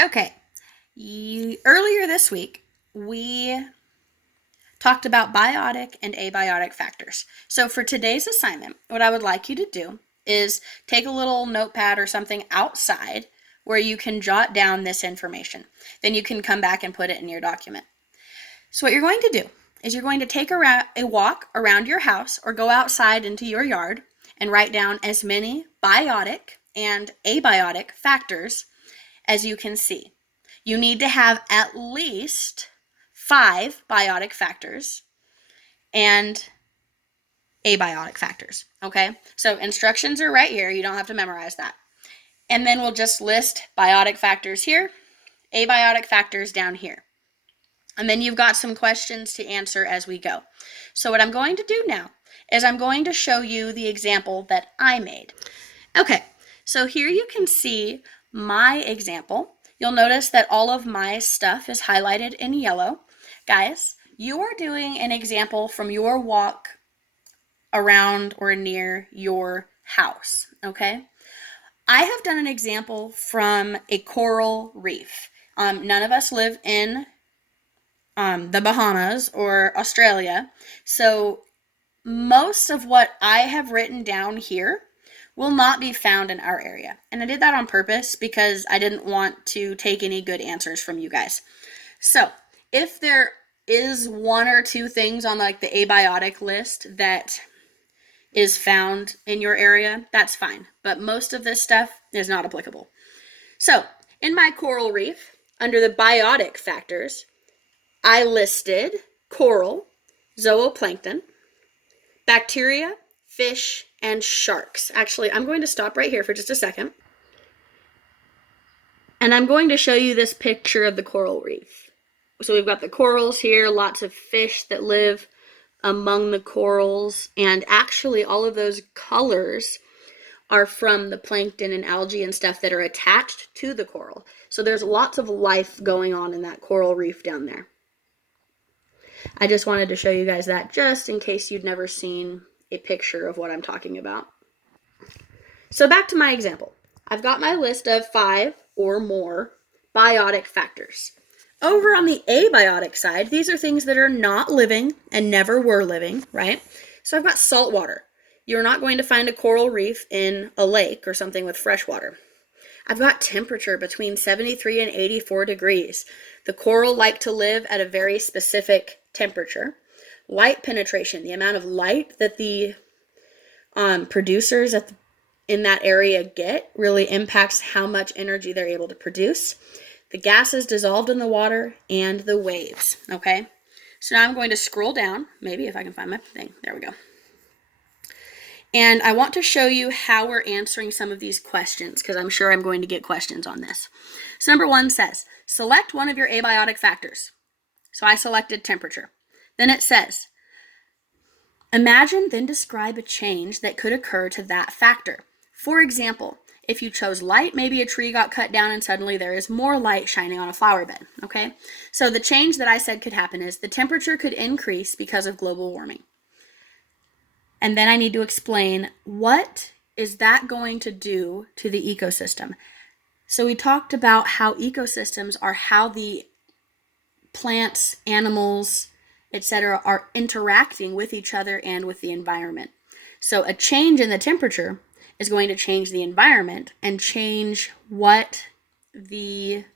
Okay, earlier this week, we talked about biotic and abiotic factors. So for today's assignment, what I would like you to do is take a little notepad or something outside where you can jot down this information. Then you can come back and put it in your document. So what you're going to do is you're going to take a walk around your house or go outside into your yard and write down as many biotic and abiotic factors as you can see. You need to have at least 5 biotic factors and abiotic factors, okay? So instructions are right here. You don't have to memorize that. And then we'll just list biotic factors here, abiotic factors down here. And then you've got some questions to answer as we go. So what I'm going to do now is I'm going to show you the example that I made. Okay, so here you can see my example. You'll notice that all of my stuff is highlighted in yellow. Guys, you are doing an example from your walk around or near your house, okay? I have done an example from a coral reef. None of us live in the Bahamas or Australia, so most of what I have written down here will not be found in our area. And I did that on purpose because I didn't want to take any good answers from you guys. So if there is one or two things on like the abiotic list that is found in your area, that's fine. But most of this stuff is not applicable. So in my coral reef, under the biotic factors, I listed coral, zooplankton, bacteria, fish, and sharks. Actually, I'm going to stop right here for just a second. And I'm going to show you this picture of the coral reef. So we've got the corals here, lots of fish that live among the corals, and actually all of those colors are from the plankton and algae and stuff that are attached to the coral. So there's lots of life going on in that coral reef down there. I just wanted to show you guys that just in case you'd never seen a picture of what I'm talking about. So back to my example. I've got my list of 5 or more biotic factors. Over on the abiotic side, these are things that are not living and never were living, right? So I've got salt water. You're not going to find a coral reef in a lake or something with fresh water. I've got temperature between 73 and 84 degrees. The coral like to live at a very specific temperature. Light penetration, the amount of light that the producers in that area get really impacts how much energy they're able to produce. The gases dissolved in the water and the waves, okay? So now I'm going to scroll down, maybe if I can find my thing. There we go. And I want to show you how we're answering some of these questions because I'm sure I'm going to get questions on this. So number 1 says, select one of your abiotic factors. So I selected temperature. Then it says, imagine then describe a change that could occur to that factor. For example, if you chose light, maybe a tree got cut down and suddenly there is more light shining on a flower bed, okay? So the change that I said could happen is the temperature could increase because of global warming. And then I need to explain what is that going to do to the ecosystem. So we talked about how ecosystems are how the plants, animals, etc. are interacting with each other and with the environment. So a change in the temperature is going to change the environment and change what the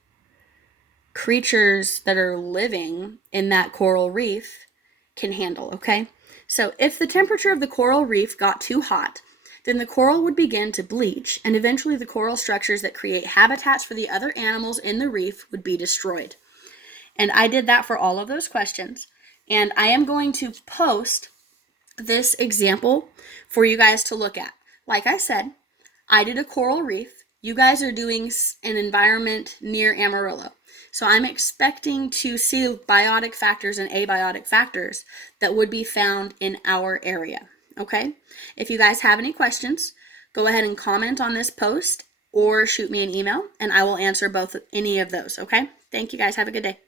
creatures that are living in that coral reef can handle, okay? So if the temperature of the coral reef got too hot, then the coral would begin to bleach, and eventually the coral structures that create habitats for the other animals in the reef would be destroyed. And I did that for all of those questions, and I am going to post this example for you guys to look at. Like I said, I did a coral reef. You guys are doing an environment near Amarillo. So I'm expecting to see biotic factors and abiotic factors that would be found in our area, okay? If you guys have any questions, go ahead and comment on this post or shoot me an email and I will answer any of those, okay? Thank you guys. Have a good day.